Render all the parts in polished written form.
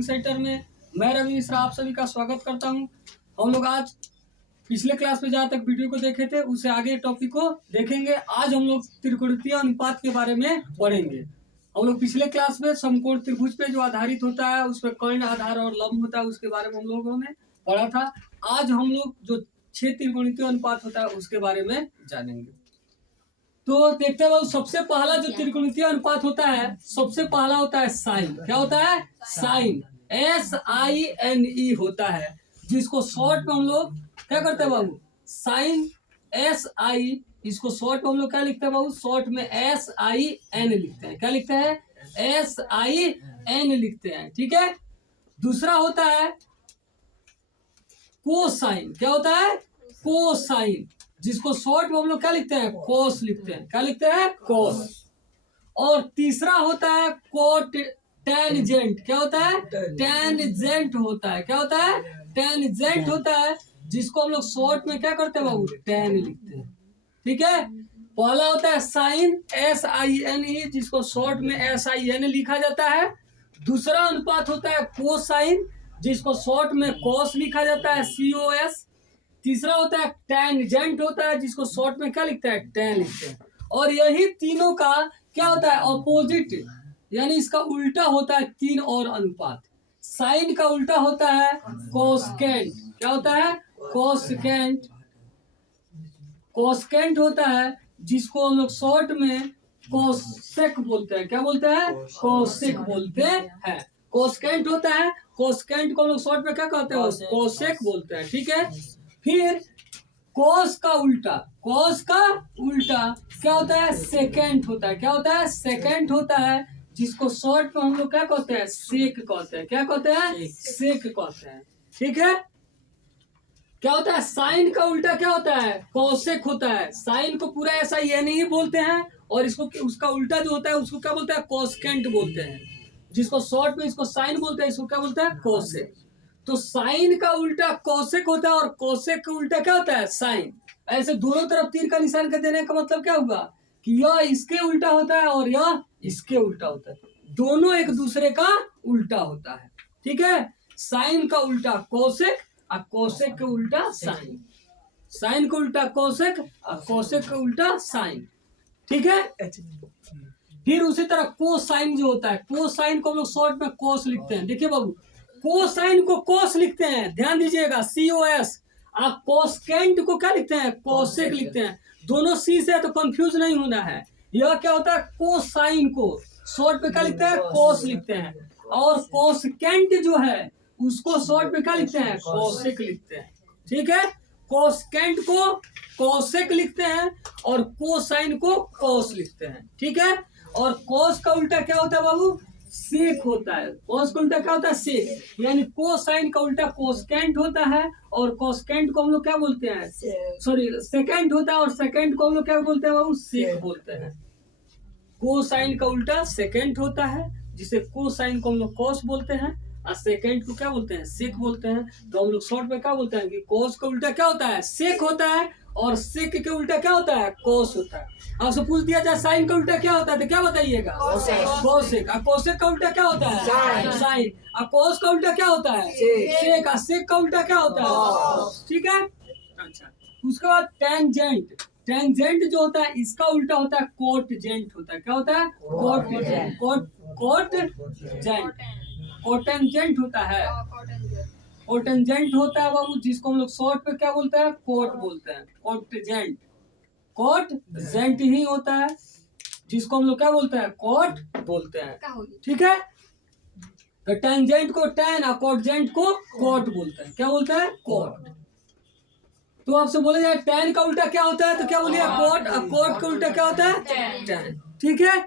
Coaching centre में मैं रवि मिश्रा आप सभी का स्वागत करता हूं। हम लोग आज पिछले क्लास में जहाँ तक वीडियो को देखे थे उससे आगे टॉपिक को देखेंगे। आज हम लोग त्रिकोणीय अनुपात के बारे में पढ़ेंगे। हम लोग पिछले क्लास में समकोण त्रिभुज पे जो आधारित होता है उसमें कर्ण, आधार और लंब होता है उसके बारे में हम लोगों ने पढ़ा था। आज हम लोग जो 6 त्रिकोणीय अनुपात होता है उसके बारे में जानेंगे। तो देखते हैं सबसे पहला जो त्रिकोणीय अनुपात होता है, सबसे पहला होता है साइन। क्या होता है? साइन, SINE होता है, जिसको शॉर्ट में हम लोग क्या करते हैं बाबू? साइन SI, इसको शॉर्ट में हम लोग क्या लिखते हैं बाबू? शॉर्ट में SIN लिखते हैं। क्या लिखते हैं? SIN लिखते हैं। ठीक है। दूसरा होता है कोसाइन। क्या होता है? कोसाइन, जिसको शॉर्ट में हम लोग क्या लिखते हैं? कोस लिखते हैं। क्या लिखते हैं? कोस। और तीसरा होता है कोट टेंजेंट। क्या होता है? टेंजेंट होता है। क्या होता है? टेंजेंट होता है, जिसको हम लोग शॉर्ट में क्या करते हैं बाबू? टेन लिखते हैं। ठीक है। पहला होता है साइन SINE, जिसको शॉर्ट में SIN लिखा जाता है। दूसरा अनुपात होता है कोसाइन, जिसको शॉर्ट में कोस लिखा जाता है, COS। तीसरा होता है टेंजेंट होता है, जिसको शॉर्ट में क्या लिखता है? टेन लिखते हैं। और यही तीनों का क्या होता है? ऑपोजिट, यानी इसका उल्टा होता है तीन और अनुपात। साइन का उल्टा होता है कोसकेंट। क्या होता है? कोसकेंट। कोसकेंट होता है, जिसको हम लोग शॉर्ट में कोसेक बोलते हैं। क्या बोलते हैं? कोसेक बोलते हैं। कोसकेंट होता है, कोसकेंट को हम लोग शॉर्ट में क्या कहते हैं? कोसेक बोलते हैं। ठीक है। फिर कोस का उल्टा, कोस का उल्टा क्या होता है? सेकेंट होता है। क्या होता है? सेकेंट होता है, जिसको शॉर्ट में हम लोग क्या कहते हैं? सेक कहते हैं। क्या कहते हैं? सेक कहते हैं। ठीक है। क्या होता है? साइन का उल्टा क्या होता है? कोसेक होता है। साइन को पूरा ऐसा ये नहीं बोलते हैं, और इसको उसका उल्टा जो होता है उसको क्या बोलते हैं? कोसकेंट बोलते हैं। जिसको शॉर्ट में इसको साइन बोलते हैं, इसको क्या बोलते हैं? कोसेक। तो साइन का उल्टा कोसेक होता है और कोसेक का उल्टा क्या होता है? साइन। ऐसे दोनों तरफ तीर का निशान कर देने का मतलब क्या हुआ कि यह इसके उल्टा होता है और यह इसके उल्टा होता है। दोनों एक दूसरे का उल्टा होता है। ठीक है। साइन का उल्टा कोसेक और कोसेक का उल्टा साइन। साइन का उल्टा कोसेक और कोसेक का उल्टा साइन। ठीक है। फिर उसी तरह कोसाइन जो होता है, कोसाइन को हम लोग शॉर्ट में कोस लिखते हैं। देखिए बाबू, कोसाइन को कोस लिखते हैं, ध्यान दीजिएगा, COS। आप कोसकेंट को क्या लिखते हैं? कोसेक लिखते हैं। दोनों C से, तो कंफ्यूज नहीं होना है। यह क्या होता है? कोसाइन को शॉर्ट में क्या लिखते हैं? कोस लिखते हैं। और कोसकेंट जो है उसको शॉर्ट में क्या लिखते हैं? कोसेक लिखते हैं। ठीक है। कोसकेंट को कोसेक लिखते हैं और कोसाइन को कोस लिखते हैं। ठीक है। और कोस का उल्टा क्या होता है बाबू? सेक होता है। कोस का उल्टा क्या होता है? सेक। यानी कोसाइन का उल्टा कोसकेंट होता है, और कोसकेंट को हम लोग क्या बोलते हैं? सॉरी, सेकेंट होता है, और सेकेंड को हम लोग क्या बोलते हैं बाबू? सेक बोलते हैं। कोसाइन का उल्टा सेकेंट होता है, जिसे कोसाइन को हम लोग कोस बोलते हैं, और सेकेंड को क्या बोलते हैं? सेक बोलते हैं। तो हम लोग शॉर्ट में क्या बोलते हैं कि कोस का उल्टा क्या होता है? सेक होता है, और सेक के उल्टा क्या होता है? कोस होता है। आपसे पूछ दिया जाए साइन का उल्टा क्या होता है, तो क्या बताइएगा? कोसेक। और कोसेक का उल्टा क्या होता है? साइन। और कोस का उल्टा क्या होता है? सेक। और सेक का उल्टा क्या होता है? ठीक है। अच्छा, उसके बाद टेंजेंट। टेंजेंट जो होता है इसका उल्टा होता है कोटजेंट होता है। क्या होता है? कोटजेंट। कोटजेंट। कोटेंजेंट होता है। कोटेंजेंट होता है बाबू, जिसको हम लोग शॉर्ट पे क्या बोलते हैं? कोट बोलते हैं। कोटजेंट। कोटजेंट ही होता है, जिसको हम लोग क्या बोलते हैं? कोट बोलते हैं। ठीक है। तो टेंजेंट को टेन और कोटजेंट को कोट बोलते हैं। क्या बोलते हैं? कोट। तो आपसे बोले जाए टेन का उल्टा क्या होता है, तो क्या बोलिए? कोट। और कोट का उल्टा क्या होता है? टेन। ठीक है।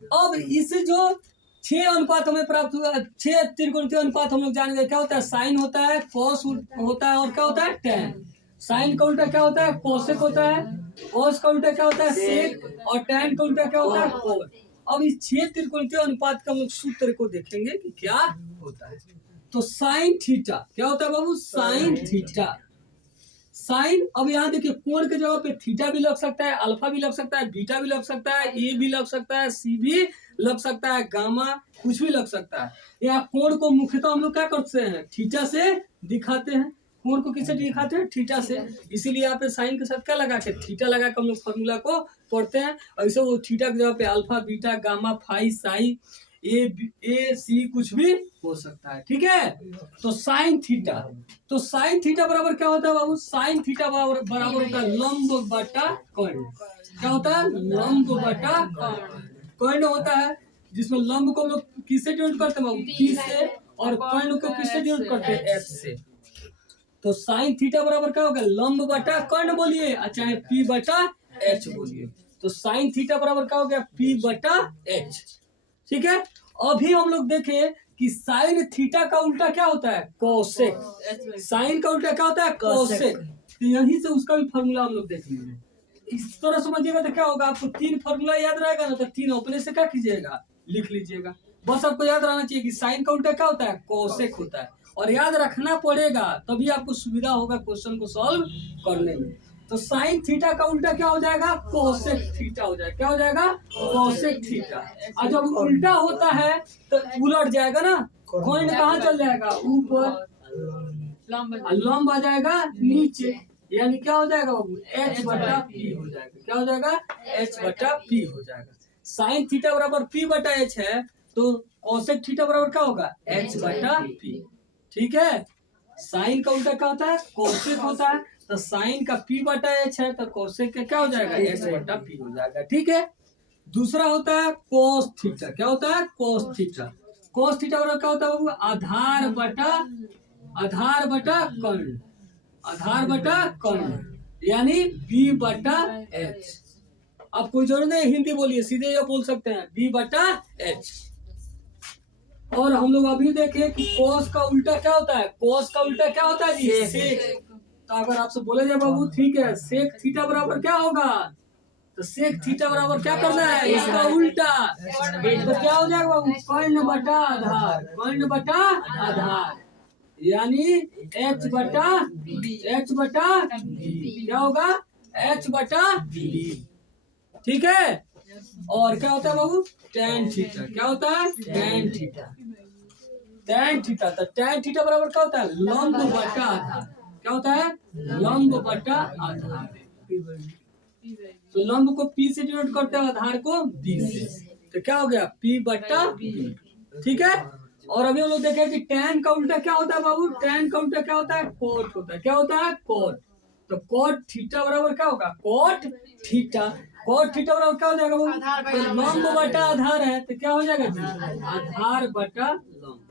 अब इस जो 6 अनुपात हमें प्राप्त हुआ, 6 त्रिकोणीय अनुपात हम लोग जान गए। क्या होता है? साइन होता है, कोस होता है, और क्या होता है? टेन। साइन का उल्टा क्या होता है? कोसेक होता है। कोस का उल्टा क्या होता है? सेक। और टेन का उल्टा क्या होता है? कोट। अब इस 6 त्रिकोणीय अनुपात का हम लोग सूत्र को देखेंगे कि क्या होता है। तो साइन थीटा क्या होता है बाबू? Sine theta. साइन, अब यहाँ देखिए, कोण के जगह पे थीटा भी लग सकता है, अल्फा भी लग सकता है, बीटा भी लग सकता है, ए भी लग सकता है, सी भी लग सकता है, गामा, कुछ भी लग सकता है। या कोण को मुख्यतः हम लोग क्या करते हैं, थीटा से दिखाते हैं। कोण को किससे दिखाते हैं, थीटा से। इसीलिए यहाँ पे साइन के साथ क्या लगा के, थीटा लगा के हम लोग फॉर्मूला को पढ़ते हैं। ऐसे वो थीटा की जगह पे alpha, beta, gamma, phi, psi, A C कुछ भी हो सकता है। ठीक है, तो साइन थीटा, तो साइन थीटा बराबर क्या होता है बाबू, साइन थीटा बराबर होता है लंब बटा कर्ण। क्या होता है, लंब बटा कर्ण। कर्ण होता है जिसमें लंब को हम लोग किससे डिनोट करते हैं बाबू, पी से, और कर्ण को किससे डिनोट करते हैं, एच से। तो साइन थीटा बराबर क्या होगा, लंब बटा कर्ण बोलिए, चाहे पी बटा एच बोलिए। तो साइन थीटा बराबर क्या हो गया, पी बटा एच। ठीक है, अभी हम लोग देखें कि साइन थीटा का उल्टा क्या होता है, कोसेक। साइन का उल्टा क्या होता है, कोसेक। तो यहीं से उसका भी फॉर्मूला हम लोग देख लेंगे। इस तरह समझिएगा तो क्या होगा, आपको 3 फॉर्मूला याद रहेगा ना, तो 3 अपने से क्या कीजिएगा, लिख लीजिएगा। बस आपको याद रहना चाहिए कि साइन का उल्टा क्या होता है, कोसेक होता है, और याद रखना पड़ेगा, तभी आपको सुविधा होगा क्वेश्चन को सॉल्व करने में। तो साइन थीटा का उल्टा क्या हो जाएगा, कोसेक थीटा हो जाएगा। क्या हो जाएगा, कोसेक थीटा। और जब उल्टा होता है तो उलट जाएगा ना, कर्ण कहाँ चल जाएगा, ऊपर, लंब आ जाएगा नीचे, यानी क्या हो जाएगा बाबू, एच बटा पी हो जाएगा। क्या हो जाएगा, एच बटा पी हो जाएगा। साइन थीटा बराबर पी बटा एच है, तो कोसेक थीटा बराबर क्या होगा, एच बटा पी। ठीक है, साइन का उल्टा क्या होता है, कोसेक होता है। तो साइन का पी बटा एच है, तो कोसेक का क्या हो जाएगा, एच बटा पी हो जाएगा। ठीक है, दूसरा होता है कोस थीटा। क्या होता है, कोस थीटा। कोस थीटा बराबर क्या होता है बाबू, आधार बटा कर्ण, आधार बटा कर्ण, यानी बी बटा एच। आप कोई जरूरत नहीं हिंदी बोलिए, सीधे ये बोल सकते हैं, बी बटा एच। और हम लोग अभी देखें कि कोस का उल्टा क्या होता है, कोस का उल्टा क्या होता है जी, सेक। तो अगर आपसे बोले जाए बाबू ठीक है, सेक थीटा बराबर क्या होगा, तो सेक थीटा बराबर क्या करना है, इसका उल्टा। तो क्या हो जाएगा बाबू, कर्ण बटा आधार, कर्ण बटा आधार, यानी एच बटा बी। क्या होगा, एच बटा बी। ठीक है, और क्या होता है बाबू, टेन थीटा। क्या होता है, टेन थीटा, टेन थीटा। तो टेन थीटा बराबर क्या होता है, लंब बटा आधार। क्या होता है, लंब बटा आधार। तो लंब को पी से डिनोट करते हैं, आधार को बी से। तो क्या हो गया, पी बटा बी। ठीक है, और अभी हम लोग देखें कि टेन का उल्टा क्या होता है बाबू, टेन का उल्टा क्या होता है, कोट होता है। क्या होता है, कोट। तो कोट थीटा बराबर क्या होगा, कोट थीटा। कोट थीटा बराबर क्या हो जाएगा बाबू, तो लंब बटा आधार है, तो क्या हो जाएगा जी, आधार बटा लंब।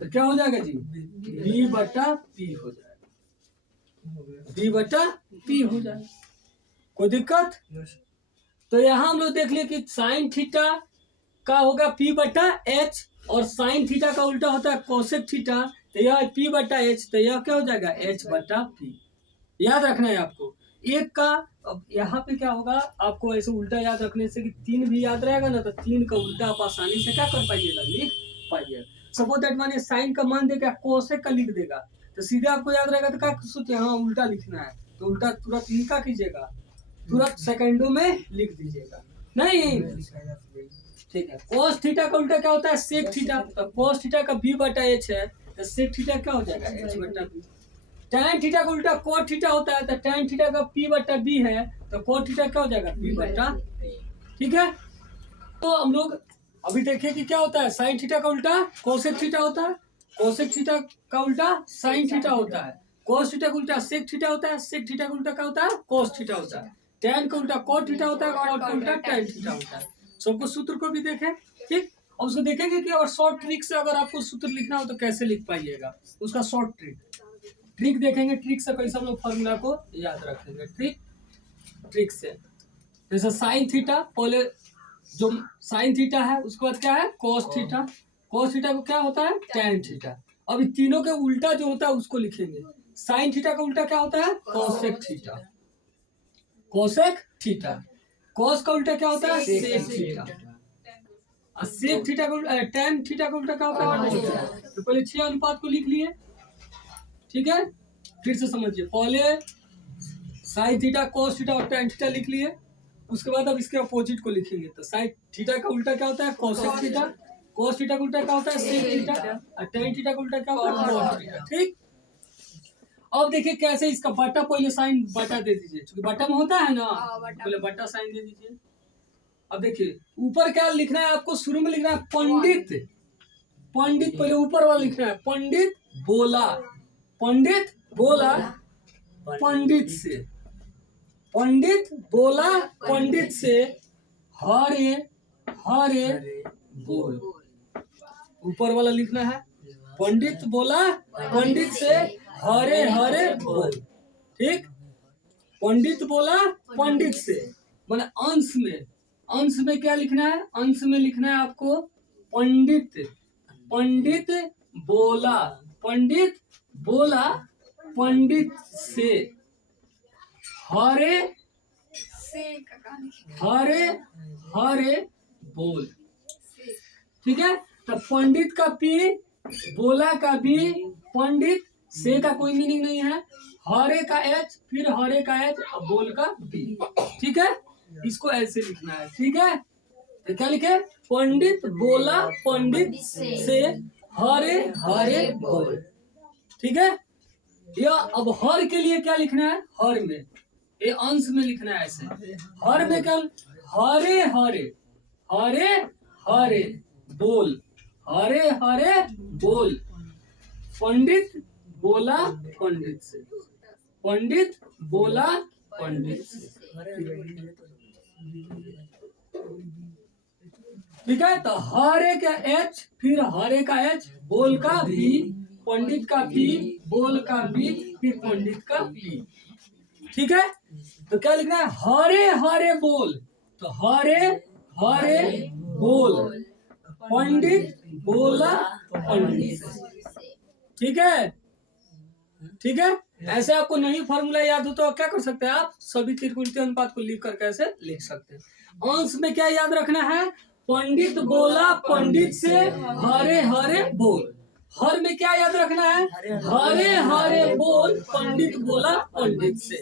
तो क्या हो जाएगा जी, बी बटा पी हो जाएगा, बी बटा पी हो जाएगा। कोई दिक्कत। तो यहाँ हम लोग देख लिए कि साइन थीटा का होगा पी बटा एच, और साइन थीटा का उल्टा होता है कोसेक थीटा। तो यह पी बटा एच, तो यह क्या हो जाएगा, एच बटा पी। याद रखना है आपको एक का। अब यहाँ पे क्या होगा, आपको ऐसे उल्टा याद रखने से कि 3 भी याद रहेगा ना, तो 3 का उल्टा आप आसानी से क्या कर पाइएगा, लिख पाइएगा। सपोज दैट माने साइन का मान देगा, कोसेक का लिख देगा, तो सीधे आपको याद रहेगा, तो क्या सोचिए, हाँ उल्टा लिखना है, तो उल्टा तुरंत लिखा कीजिएगा, तुरंत सेकंडों में लिख दीजिएगा। नहीं, ठीक है। कोस थीटा का उल्टा क्या होता है, सेक थीटा। तो कोस थीटा का बी बटा एच है, तो सेक थीटा क्या हो जाएगा, एच बटा बी। टैन थीटा का उल्टा कोट थीटा होता है, तो टैन थीटा का पी बटा बी है, तो कोट थीटा क्या हो जाएगा, बी बटा। ठीक है, तो हम लोग अभी देखें कि क्या होता है, साइन थीटा का उल्टा कोसेक थीटा होता है, कोसेक थीटा का उल्टा साइन थीटा होता है, कोस थीटा का उल्टा सेक थीटा होता है, सेक थीटा का उल्टा क्या होता है, कोस थीटा होता है, टैन का उल्टा कोट थीटा होता है, और का उल्टा टैन थीटा होता है। सबको सूत्र को भी देखें। ठीक, और उसको देखेंगे कि और शॉर्ट ट्रिक से अगर आपको सूत्र लिखना हो तो कैसे लिख पाइएगा, उसका शॉर्ट ट्रिक देखेंगे। ट्रिक से कैसे हम लोग फॉर्मूला को याद रखेंगे, ट्रिक से। जैसे साइन थीटा, पहले जो साइन थीटा है उसके बाद क्या है, कोस थीटा, कोस थीटा को क्या होता है, टैन थीटा। अभी तीनों के उल्टा जो होता है उसको लिखेंगे। साइन थीटा का उल्टा क्या होता है, कोसेक थीटा, कोसेक थीटा। कोस का उल्टा क्या होता है, सेक थीटा। और सेक थीटा का टैन थीटा का उल्टा क्या होता है, तो पहले 6 अनुपात को लिख लिए। ठीक है, फिर से समझिए, पहले साइन थीटा, कोस थीटा और टैन थीटा लिख लिए। उसके बाद अब इसके अपोजिट को लिखेंगे। तो साइन थीटा का उल्टा क्या होता है? Cosec theta. कोस थीटा का उल्टा क्या होता है? Sec theta. और टेन थीटा का उल्टा क्या होता है? Cos theta. ठीक। अब देखिए कैसे इसका बटा, पहले साइन बटा दे दीजिए, क्योंकि बटा में होता है ना, पहले बटा साइन दे दीजिए। अब देखिए ऊपर क्या लिखना है आपको? शुरू में लिखना है पंडित। पंडित पहले ऊपर वाला लिखना है, पंडित बोला। पंडित बोला पंडित से। पंडित बोला पंडित से हरे हरे बोल। ऊपर वाला लिखना है पंडित बोला पंडित से हरे हरे बोल। ठीक। पंडित बोला पंडित से माने अंश में। अंश में क्या लिखना है? अंश में लिखना है आपको पंडित। पंडित बोला, पंडित बोला पंडित से हरे हरे हरे बोल। ठीक है। तो पंडित का पी, बोला का बी, पंडित से का कोई मीनिंग नहीं है, हरे का एच, फिर हरे का एच, बोल का बी। ठीक है। इसको ऐसे लिखना है। ठीक है। तो क्या लिखे? पंडित बोला पंडित से हरे हरे बोल। ठीक है। या अब हर के लिए क्या लिखना है? हर में ये अंश में लिखना है ऐसे। हर में क्या? हरे हरे हरे हरे बोल। हरे हरे बोल। पंडित बोला पंडित से। पंडित बोला पंडित से। ठीक है। तो हरे का एच, फिर हरे का एच, बोल का बी, पंडित का पी, बोल का बी, फिर पंडित का पी। ठीक है। तो क्या लिखना है? हरे हरे बोल। तो हरे हरे बोल पंडित बोला पंडित से। ठीक है। ठीक है। ऐसे आपको नहीं फॉर्मूला याद हो तो क्या कर सकते हैं आप? सभी त्रिकोणीय अनुपात को लिख कर कैसे लिख सकते हैं। अंश में क्या याद रखना है? पंडित बोला पंडित से हरे हरे बोल। हर में क्या याद रखना है? हरे हरे बोल पंडित बोला पंडित से।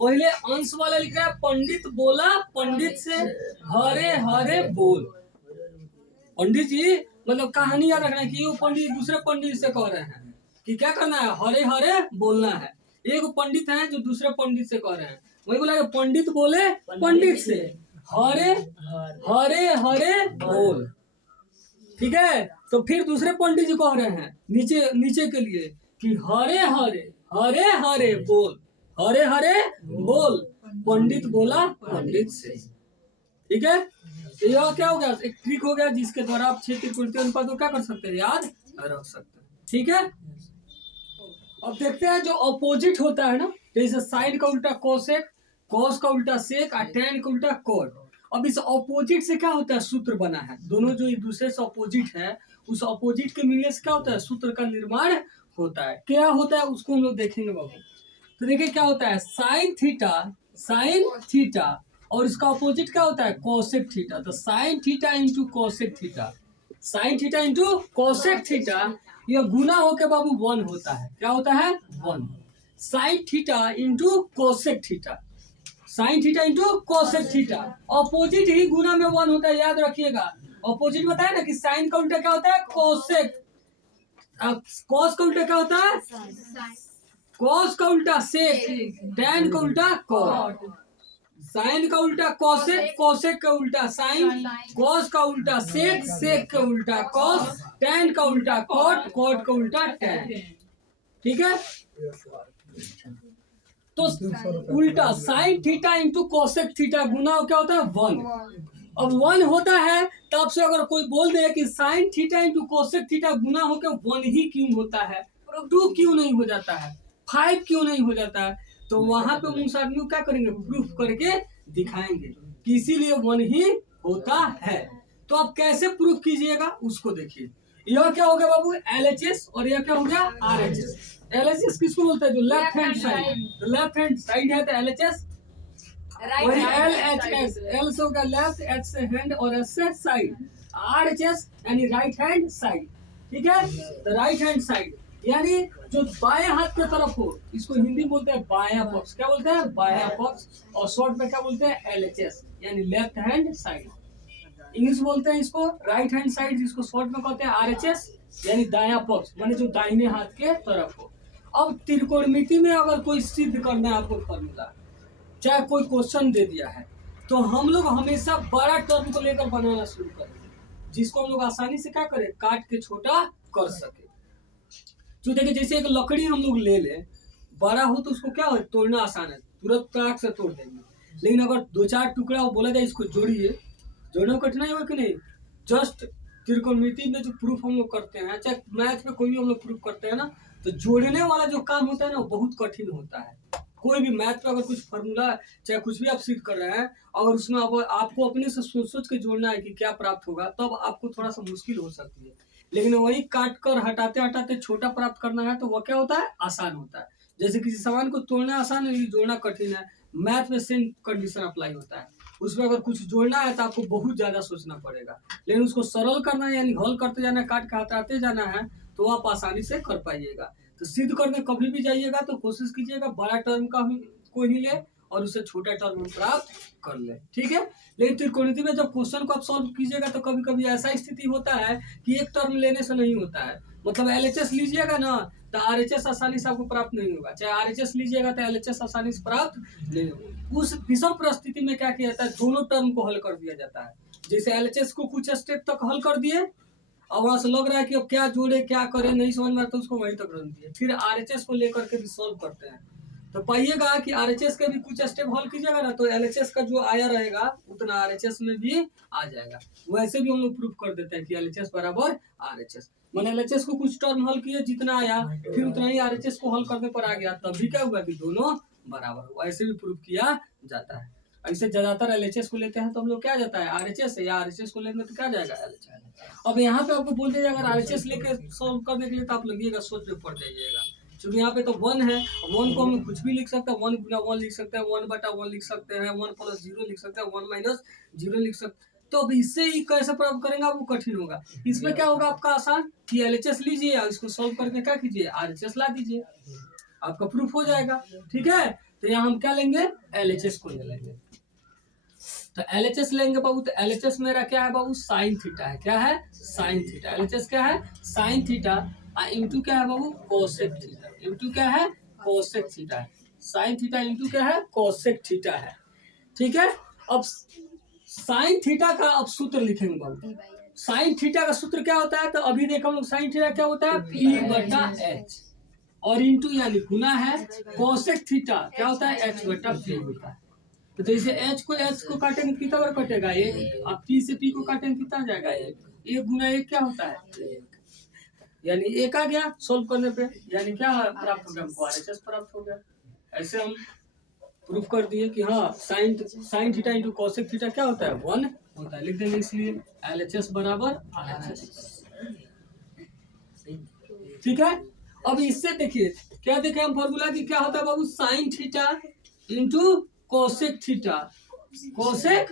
पहले अंश वाला लिखना है पंडित बोला पंडित से हरे हरे बोल। पंडित जी मतलब कहानी याद रखना है कि वो पंडित दूसरे पंडित से कह रहे हैं कि क्या करना है? हरे हरे बोलना है। एक पंडित है जो दूसरे पंडित से कह रहे हैं, वही बोला पंडित बोले पंडित से हरे हरे हरे बोल। ठीक है। तो फिर दूसरे पंडित जी कह रहे हैं नीचे नीचे के लिए कि हरे हरे हरे हरे बोल। हरे हरे बोल पंडित बोला पंडित से। ठीक है। तो यह क्या हो गया? एक ट्रिक हो गया जिसके द्वारा आप 6 त्रिकोणीय अनुपात को क्या कर सकते हैं? याद रख सकते हैं। ठीक है। अब देखते हैं जो अपोजिट होता है ना, जैसे साइन का उल्टा कोसेक, कॉस का उल्टा सेक और टेन का उल्टा कॉट। अब इस अपोजिट से क्या होता है? सूत्र बना है। दोनों जो एक दूसरे से अपोजिट है, उस अपोजिट के मिलने से क्या होता है? सूत्र का निर्माण होता है। क्या होता है उसको हम लोग देखेंगे बाबू। तो देखिए क्या होता है? साइन थीटा और इसका अपोजिट क्या होता है? Cosec theta. तो sine theta into cosec theta, sine theta into cosec theta, यह गुना होके बाबू 1 होता है। क्या होता है? 1। Sine theta into cosec theta, sine theta into cosec theta, opposite ही गुना में 1 होता है। याद रखिएगा। अपोजिट बताया ना कि साइन का उल्टा क्या होता है? कोसेक। कॉस का उल्टा क्या होता है? कॉस का उल्टा सेक, टेन का उल्टा कॉट। साइन का उल्टा कोसेक, कोसेक का उल्टा साइन, कॉस का उल्टा सेक, सेक का उल्टा कॉस, टेन का उल्टा कॉट, कॉट का उल्टा टेन। ठीक है। तो उल्टा sine theta into cosec theta गुना क्या होता है? 1। अब 1 होता है तब से अगर कोई बोल दे कि sine theta into cosec theta गुना होकर 1 ही क्यों होता है, 2 क्यों नहीं हो जाता है, 5 क्यों नहीं हो जाता है, तो वहां पे उस आदमी को क्या करेंगे? प्रूफ करके दिखाएंगे कि इसीलिए 1 ही होता है। तो आप कैसे प्रूफ कीजिएगा उसको देखिए। यह क्या हो गया बाबू? LHS और यह क्या हो गया? RHS। LHS किसको बोलते हैं? जो लेफ्ट हैंड साइड, तो लेफ्ट हैंड साइड है तो LHS। वही LHS, L से होगा लेफ्ट, H से हैंड और S से साइड। RHS यानी राइट हैंड साइड। ठीक है। तो राइट हैंड साइड यानी जो बाएं हाथ की तरफ हो इसको हिंदी में बोलते हैं बायां पक्ष। क्या बोलते हैं? बायां पक्ष। और शॉर्ट में क्या बोलते हैं? एलएचएस यानी लेफ्ट हैंड साइड। इंग्लिश बोलते हैं इसको राइट हैंड साइड, जिसको शॉर्ट में कहते हैं आरएचएस यानी दायां पक्ष, माने जो दाहिने हाथ के तरफ हो। अब त्रिकोणमिति में अगर कोई सिद्ध करना है आपको फॉर्मूला, चाहे कोई क्वेश्चन दे दिया है, तो हम लोग हमेशा बड़ा टर्म को लेकर बनाना शुरू करेंगे, जिसको हम लोग आसानी से क्या करें? काट के छोटा कर सके। जो देखिए जैसे एक लकड़ी हम लोग ले लें, बड़ा हो तो उसको क्या हो, तोड़ना आसान है, तुरंत तड़ाक से तोड़ देंगे। लेकिन अगर दो चार टुकड़ा वो बोला जाए इसको जोड़िए, जोड़ने में कठिनाई हो कि नहीं? जस्ट त्रिकोणमिति में जो प्रूफ हम लोग करते हैं, चाहे मैथ में कोई भी हम लोग प्रूफ करते हैं ना, तो जोड़ने वाला जो काम होता है ना, बहुत कठिन होता है। कोई भी मैथ में अगर कुछ फॉर्मूला चाहे कुछ भी आप सिद्ध कर रहे हैं, और उसमें अब आपको अपने से सोच सोच के जोड़ना है कि क्या प्राप्त होगा, तब आपको थोड़ा सा मुश्किल हो सकती है। लेकिन वही काट कर हटाते हटाते छोटा प्राप्त करना है तो वह क्या होता है? आसान होता है। जैसे किसी सामान को तोड़ना आसान है, जोड़ना कठिन है। मैथ में सेम कंडीशन अप्लाई होता है। उसमें अगर कुछ जोड़ना है तो आपको बहुत ज्यादा सोचना पड़ेगा, लेकिन उसको सरल करना है यानी हल करते जाना है, काट के हटाते जाना है, तो आप आसानी से कर पाइएगा। तो सिद्ध करने कभी भी जाइएगा तो कोशिश कीजिएगा बड़ा टर्म का को ही ले और उसे छोटा टर्म प्राप्त कर ले, ठीक है। लेकिन त्रिकोणमिति में जब क्वेश्चन को आप सॉल्व कीजिएगा तो कभी कभी ऐसा स्थिति होता है कि एक टर्म लेने से नहीं होता है। मतलब एलएचएस लीजिएगा ना तो आरएचएस आसानी से आपको प्राप्त नहीं होगा, चाहे आरएचएस लीजिएगा तो एलएचएस आसानी से प्राप्त नहीं होगा। उस विषम परिस्थिति में क्या किया जाता है? दोनों टर्म को हल कर दिया जाता है। जैसे एलएचएस को कुछ स्टेप तक हल कर दिए, अब वहां से लग रहा है कि अब क्या जोड़े क्या करें, नहीं समझ में आता, उसको वहीं तक रख दिए। फिर आरएचएस को लेकर के भी सॉल्व करते हैं, तो पाइएगा कि आरएचएस के भी कुछ स्टेप हल कीजिएगा ना तो एलएचएस का जो आया रहेगा उतना आरएचएस में भी आ जाएगा। वैसे भी हम लोग प्रूफ कर देते हैं कि एलएचएस बराबर आरएचएस। मैंने एलएचएस को कुछ टर्म हल किए, जितना आया फिर उतना ही आरएचएस को हल करने पर आ गया, तब भी क्या हुआ कि दोनों बराबर हुआ। ऐसे भी प्रूफ किया जाता है। ऐसे ज्यादातर एलएचएस को लेते हैं तो हम लोग क्या जाता है? आरएचएस है, या आरएचएस को लेंगे तो क्या जाएगा? एलएचएस। अब यहाँ पे आपको बोल दिया जाएगा आरएचएस लेके सॉल्व करने के लिए, तो आप लगिएगा सोच में पड़ जाइएगा। क्योंकि यहाँ पे तो 1 है, 1 को हम कुछ भी लिख सकते हैं, 1 गुना 1 लिख सकते हैं, 1/1 लिख सकते हैं, 1 + 0 लिख सकते हैं, 1 - 0 लिख सकते हैं। तो अब इससे ही कैसे प्राप्त करेंगे वो कठिन होगा। इसमें क्या होगा आपका आसान कि एलएचएस लीजिए और इसको सॉल्व करके क्या कीजिए? आरएचएस ला दीजिए, आपका प्रूफ हो जाएगा, ठीक है। तो यहाँ हम क्या लेंगे? एलएचएस को ले लेंगे। तो एलएचएस लेंगे बाबू, तो एलएचएस मेरा क्या है बाबू? साइन थीटा है। क्या है? Sine theta. एलएचएस क्या है? Sign theta. इंटू क्या है बाबू? Cosec theta. इंटू क्या है? कोसेक थीटा है। साइन थीटा इंटू क्या है? कोसेक थीटा है, ठीक है। अब साइन थीटा का अब सूत्र लिखेंगे बाबू। साइन थीटा का सूत्र क्या होता है? तो अभी देखो हम लोग साइन थीटा क्या होता है? P/H, और इंटू यानी गुना है। कोसेक थीटा क्या होता है? H/P होता है। तो जैसे H को काटेंगे कितना बार कटेगा? एक। अब P से P को काटेंगे कितना जाएगा? एक। 1 गुना 1 क्या होता है? 1, यानी 1 आ गया सोल्व करने पे, यानी क्या प्राप्त हो गया? हमको आरएचएस प्राप्त हो गया। ऐसे हम प्रूफ कर दिए कि हाँ sign theta into cosec theta क्या होता है? 1 होता है। लिख देंगे इसलिए एलएचएस बराबर आरएचएस, ठीक है। अब इससे देखिए क्या देखे हम फॉर्मूला की क्या होता है बाबू? Sine theta into cosec theta. Cosec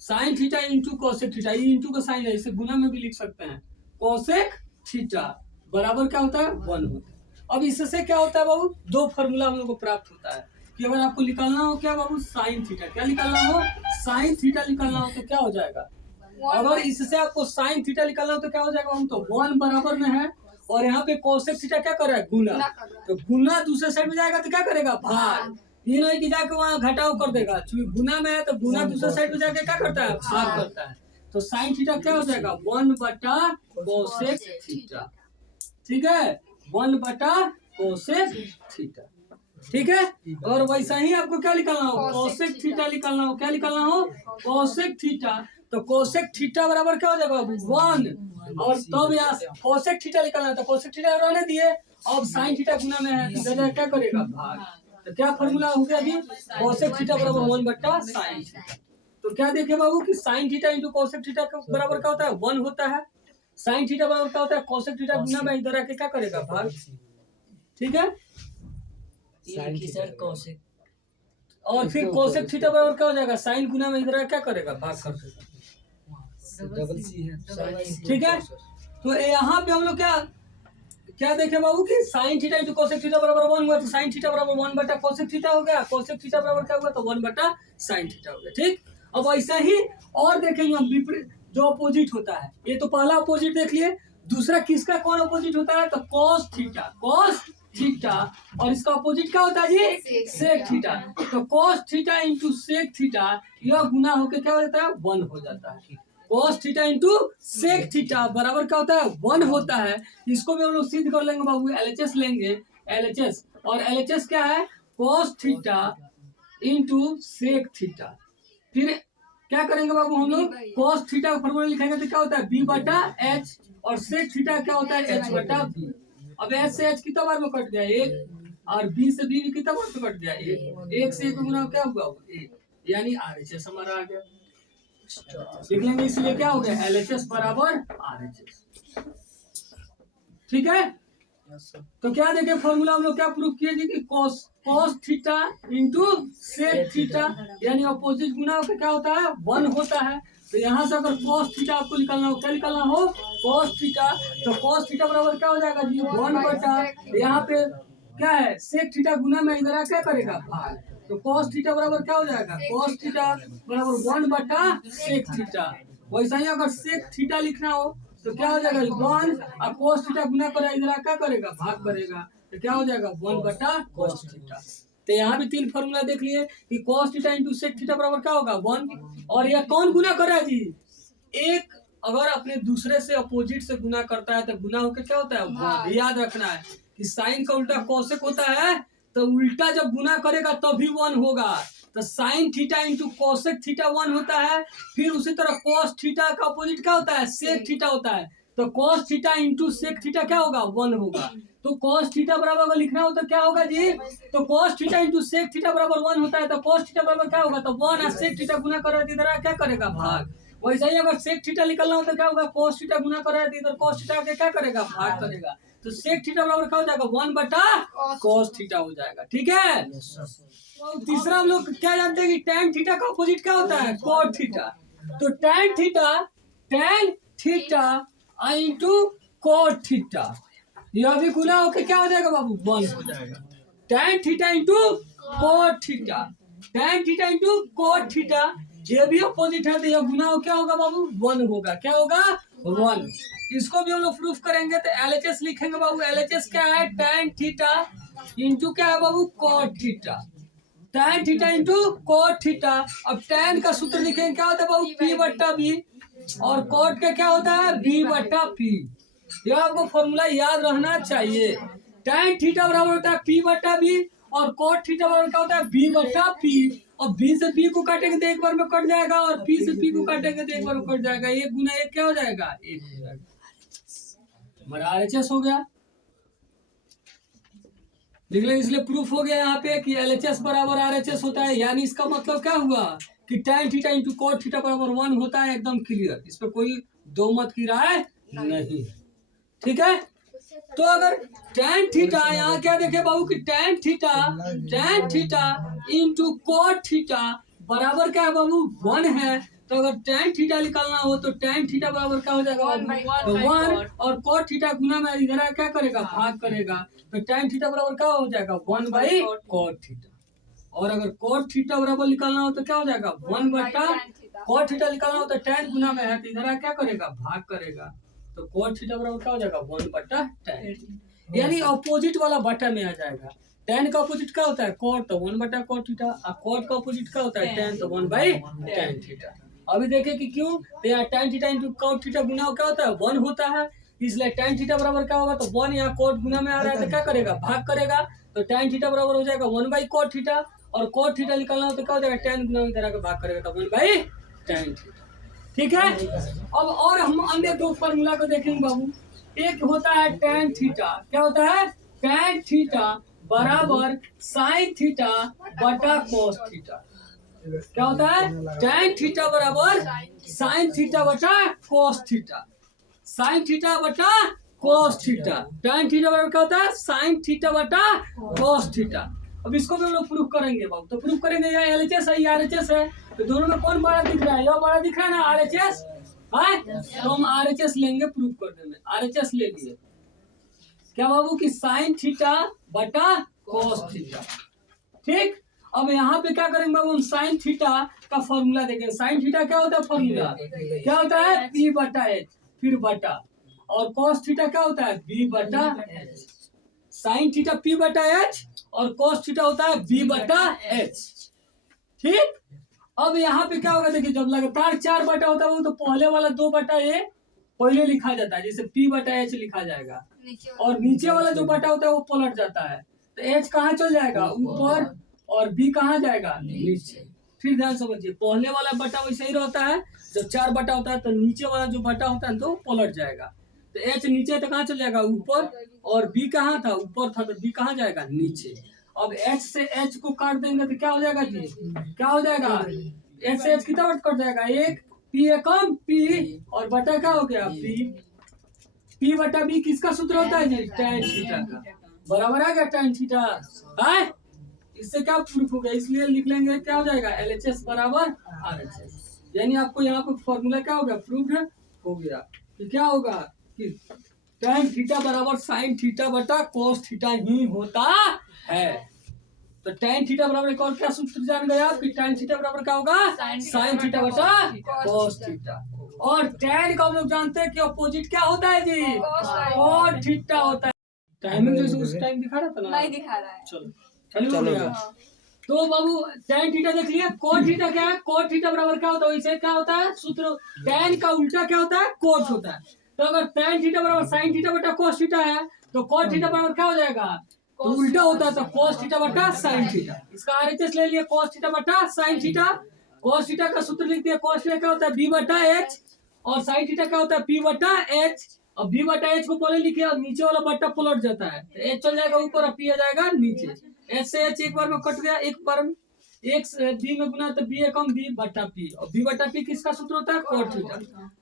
sine theta into cosec theta, ये इंटू का साइन है, इसे गुना में भी लिख सकते हैं। कोसेक थीटा बराबर क्या होता है? 1 होता है। अब इससे क्या होता है बाबू? 2 फॉर्मूला हम लोग को प्राप्त होता है कि अगर आपको निकालना हो क्या बाबू? Sine theta. क्या निकालना हो? साइन थीटा निकालना हो तो क्या हो जाएगा? अगर इससे आपको साइन थीटा निकालना हो तो क्या हो जाएगा? हम तो 1 बराबर में है, और यहाँ पे कोसेक थीटा क्या कर रहा है? गुना। तो गुना दूसरे साइड में जाएगा तो क्या करेगा? भाग। ये नहीं कि जाके वहाँ घटाव कर देगा, क्योंकि गुना में है तो गुना दूसरे साइड में जाके क्या करता है? भाग करता है। तो साइन थीटा क्या हो जाएगा? 1/कोसेक थीटा, ठीक है। 1/कोसेक थीटा, ठीक है। और वैसा ही आपको क्या निकालना हो? कोसेक थीटा निकालना हो। क्या निकालना हो? Cosec theta. तो कोसेक थीटा बराबर क्या हो जाएगा? 1। और तब यहाँ कोसेक थीटा निकालना है तो कोसेक थीटा रहने दिए। अब साइन थीटा गुना में है तो क्या करेगा? भाग। तो क्या फॉर्मूला हो गया अभी? कोसेक थीटा बराबर 1/साइन थीटा। तो क्या देखे बाबू कि sine theta into cosec theta के बराबर क्या होता है? 1 होता है। साइन थीटा बराबर क्या होता है? कोसेक थीटा गुना में इधर आके क्या करेगा? भाग, ठीक है। और फिर कोसेक थीटा बराबर क्या हो जाएगा? साइन गुना में इधर क्या करेगा? भाग कर देगा, ठीक है। तो यहाँ पे हम लोग क्या क्या देखे बाबू कि sine theta into cosec theta बराबर 1 हुआ, तो साइन थीटा बराबर 1 बटा कोसेक थीटा हो गया, कोसेक थीटा बराबर क्या हुआ, तो 1 बटा साइन थीटा हो गया। ठीक, अब ऐसा ही और देखेंगे हम विपरीत जो अपोजिट होता है। ये तो पहला अपोजिट देख लिए, दूसरा किसका कौन अपोजिट होता है, तो कॉस थीटा, कॉस थीटा, और इसका अपोजिट क्या होता है जी, सेक थीटा। तो cos theta into sec theta यह गुना होकर क्या हो जाता है, 1 हो जाता है। Cos theta into sec theta बराबर क्या होता है, 1 होता है। इसको भी हम लोग सिद्ध कर लेंगे बाबू, एलएचएस लेंगे, एलएचएस, और एलएचएस क्या है, cos theta into sec theta. फिर क्या करेंगे बाबू हम लोग, कॉस थीटा का फॉर्मूला लिखेंगे तो क्या होता है, बी बटा एच, और सेक थीटा क्या होता है, एच बटा बी। अब एच से एच कितना बार में कट गया, एक, और बी से बी भी कितना बार में कट गया, एक, एक से एक गुना क्या हुआ, एक, यानी आरएचएस हमारा आ गया। लिख लेंगे, इसलिए क्या हो गया, एलएचएस बराबर आरएचएस। ठीक है, तो क्या देखे फॉर्मूला हम लोग क्या प्रूफ किए जी कि cos theta into sec theta, यानी अपोजिट गुना होकर क्या होता है, 1 होता है। तो यहाँ से अगर कॉस थीटा आपको निकालना हो, क्या निकालना हो, कॉस थीटा, तो कॉस थीटा बराबर क्या हो जाएगा जी, 1 बटा, यहाँ पे क्या है, सेक थीटा गुना में इधर क्या करेगा, भाग, तो कॉस थीटा बराबर क्या हो जाएगा, कॉस थीटा बराबर 1 बटा सेक थीटा। वैसा ही अगर सेक थीटा लिखना हो तो क्या हो जाएगा, 1, और कॉस थीटा गुना करेगा, इधर क्या करेगा, भाग करेगा, तो क्या हो जाएगा, 1 बटा कॉस थीटा। तो यहाँ भी 3 फॉर्मूला देख लिए कि cos theta into sec theta बराबर क्या होगा, 1, और यह कौन गुना कर रहा है जी, एक अगर अपने दूसरे से अपोजिट से गुना करता है तो गुना होकर क्या होता है, 1। याद रखना है कि साइन का उल्टा कोसेक होता है, तो उल्टा जब गुना करेगा तभी 1 होगा। तो sine theta into cosec theta 1 होता है। फिर उसी तरह कॉस थीटा का अपोजिट क्या होता है, सेक थीटा होता है। तो cos theta into sec theta क्या होगा, 1 होगा। तो कॉस थीटा बराबर अगर लिखना हो तो क्या होगा जी, तो cos theta into sec theta बराबर 1 होता है। तो कॉस थीटा बराबर क्या होगा, तो 1, और सेक थीटा गुना कर रहा है इधर क्या करेगा, भाग। वैसे ही अगर सेक थीटा निकलना हो तो क्या होगा, कॉस थीटा गुना कर रहा है इधर कॉस थीटा के क्या करेगा, भाग करेगा। तो सेक थीटा बराबर क्या हो जाएगा, 1 बटा कॉस थीटा हो जाएगा। ठीक है, तीसरा हम लोग क्या जानते हैं कि टैन थीटा का अपोजिट क्या होता है, कॉट थीटा। तो tan theta into cot theta, यह भी गुना होकर क्या हो जाएगा बाबू, 1 हो जाएगा। Tan theta into cot theta, tan theta into cot theta, ये भी अपोजिट है, तो यह गुना हो क्या होगा बाबू, 1 होगा। क्या होगा, 1। इसको भी हम लोग प्रूफ करेंगे। तो एलएचएस लिखेंगे बाबू, एलएचएस क्या है, टैन थीटा इंटू क्या है बाबू, cot theta, tan theta into cot theta. अब टैन का सूत्र लिखेंगे क्या होता है बाबू, पी बट्टा बी, और कॉट का क्या होता है, बी बट्टा पी। यह आपको फॉर्मूला याद रहना चाहिए। टैन थीटा बराबर होता है पी बट्टा बी, और कॉट थीटा बराबर क्या होता है, बी बट्टा पी। और बी से पी को काटेंगे तो एक बार में कट जाएगा, और पी से पी को काटेंगे तो एक बार में कट जाएगा। 1 गुना 1 क्या हो जाएगा, 1 हो जाएगा। हमारा आरएचएस हो गया, लिख लें। इसलिए प्रूफ हो गया यहाँ पे कि एलएचएस बराबर आरएचएस होता है। यानी इसका मतलब क्या हुआ कि tan theta into cot theta बराबर 1 होता है। एकदम क्लियर, इस पर कोई दो मत की राय नहीं। ठीक है, तो अगर टैन थीटा, यहाँ क्या देखे बाबू कि tan theta into cot theta बराबर क्या है बाबू, 1 है। तो अगर टैन थीटा निकालना हो तो टैन थीटा बराबर क्या हो जाएगा, 1, और कॉट थीटा गुना में इधर क्या करेगा, भाग करेगा। तो टैन थीटा बराबर क्या हो जाएगा, 1 बाई कॉट थीटा। और अगर कॉट थीटा बराबर निकालना हो तो क्या हो जाएगा, 1 बटा कॉट थीटा निकालना हो तो टैन गुना में है तो इधर क्या करेगा, भाग करेगा। तो कॉट थीटा बराबर क्या हो जाएगा, 1 बटा टैन, यानी अपोजिट वाला बटा में आ जाएगा। टैन का अपोजिट क्या होता है, कॉट, तो 1 बटा कॉट थीटा, और कॉट का अपोजिट क्या होता है, टैन, तो 1 बाई टैन थीटा। अभी देखें कि क्यों, तो यहाँ tan theta into cot theta गुना क्या होता है, 1 होता है। इसलिए टैन थीटा बराबर क्या होगा, तो 1 यहाँ कॉट गुना में आ रहा है तो क्या करेगा, भाग करेगा। तो टैन थीटा बराबर हो जाएगा 1 बाई कॉट थीटा, और कॉट थीटा निकालना हो तो क्या हो जाएगा, टैन गुना में इधर भाग करेगा, तो 1 बाई टैन थीटा। ठीक है, अब और हम अन्य 2 फॉर्मूला को देखेंगे बाबू। एक होता है टैन थीटा, क्या होता है, टैन थीटा बराबर साइन थीटा बटा कोस थीटा। क्या होता है, टैन थीटा बराबर साइन थीटा बटा कोस थीटा, साइन थीटा बटा कोस थीटा। टैन थीटा बराबर क्या होता है, साइन थीटा बटा कोस थीटा। अब इसको भी हम लोग प्रूफ करेंगे बाबू। तो प्रूफ करेंगे, यह एलएचएस है, यह आरएचएस है, तो दोनों में कौन बड़ा दिख रहा है, यह बड़ा दिख रहा है ना, आरएचएस है। तो हम आरएचएस लेंगे प्रूफ करने में, आरएचएस ले लिए। क्या बाबू की साइन थीटा बटा कॉस थीटा। ठीक, अब यहाँ पे क्या करेंगे बाबू, हम साइन थीटा का फॉर्मूला देखेंगे। साइन थीटा क्या होता है, फॉर्मूला क्या होता है, पी बटा एच, फिर बटा, और कॉस थीटा क्या होता है, बी बटा एच। साइन थीटा पी बटा एच और कॉस थीटा होता है बी बटा एच। ठीक, अब यहाँ पे क्या होगा, देखिए जब लगातार 4 बटा होता है तो पहले वाला 2 बटा ए पहले लिखा जाता है, जैसे पी बटा एच लिखा जाएगा, और नीचे वाला जो बटा होता है वो पलट जाता है, तो एच कहाँ चल जाएगा, ऊपर, और बी कहाँ जाएगा, नीचे। फिर ध्यान समझिए, पहले वाला बटा वैसे ही रहता है, जब 4 बटा होता है तो नीचे वाला जो बटा होता है तो पलट जाएगा, तो एच नीचे तो कहाँ चल जाएगा, ऊपर, और बी कहाँ था, ऊपर था, तो बी कहाँ जाएगा, नीचे। अब एच से एच को काट देंगे तो क्या हो जाएगा जी, क्या हो जाएगा, एच से एच कितना वर्ड कट जाएगा, एक, पी एकम पी, और बटा क्या हो गया, पी। पी बटा बी किसका सूत्र होता है जी, tan थीटा का, बराबर आ गया tan थीटा है। इससे क्या प्रूफ हो गया, इसलिए लिख लेंगे क्या हो जाएगा, LHS बराबर RHS, यानी आपको यहाँ पे फॉर्मूला क्या हो गया, प्रूफ हो गया कि क्या होगा कि tan थीटा बराबर साइन थीटा बटा cos थीटा ही होता है। तो tan थीटा बराबर एक और क्या सूत्र जान गए आप कि tan थीटा बराबर क्या होगा, साइन थीटा बटा cos थीटा, और tan का हम लोग जानते हैं कि अपोजिट क्या होता है जी, cos थीटा होता है। टाइमिंग जैसे उस टाइम दिखा रहा था ना, नहीं दिखा रहा है। चलो चलो हो गया। तो बाबू tan थीटा देख लिया, cos थीटा क्या है, cos थीटा बराबर क्या होता है, वैसे क्या होता है सूत्र, tan का उल्टा क्या होता है, cos होता है। तो अगर tan थीटा बराबर sin थीटा बटा cos थीटा है तो cos थीटा बराबर क्या हो जाएगा, तो उल्टा होता है, तो cos थीटा बटा sin थीटा। इसका RHS ले लिया, cos थीटा बटा sin थीटा। cos थीटा का सूत्र लिख दिया, cos थीटा क्या होता है, b बटा h, और sin थीटा क्या होता है, p बटा h। अब b बटा h को पहले लिखे, और नीचे वाला बट्टा पलट जाता है, तो h चल जाएगा ऊपर और p आ जाएगा नीचे। h से h एक बार में कट गया, एक बार में एक b में गुना, तो b एकम b बटा p, और b बटा p किसका सूत्र होता है, cos थीटा।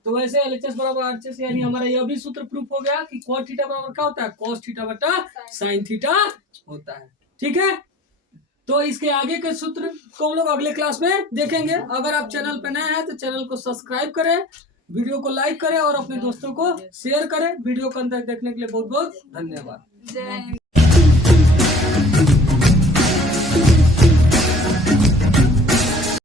तो वैसे LHS बराबर RHS, यानी हमारा यह भी सूत्र प्रूफ हो गया कि cos थीटा बराबर क्या होता है, cos थीटा बटा sin थीटा होता है। ठीक है, तो इसके आगे के सूत्र को हम लोग अगले क्लास में देखेंगे। अगर आप चैनल पे नए हैं तो चैनल को सब्सक्राइब करें, वीडियो को लाइक करें और अपने दोस्तों को शेयर करें। वीडियो को अंदर देखने के लिए बहुत बहुत धन्यवाद। जय हिंद।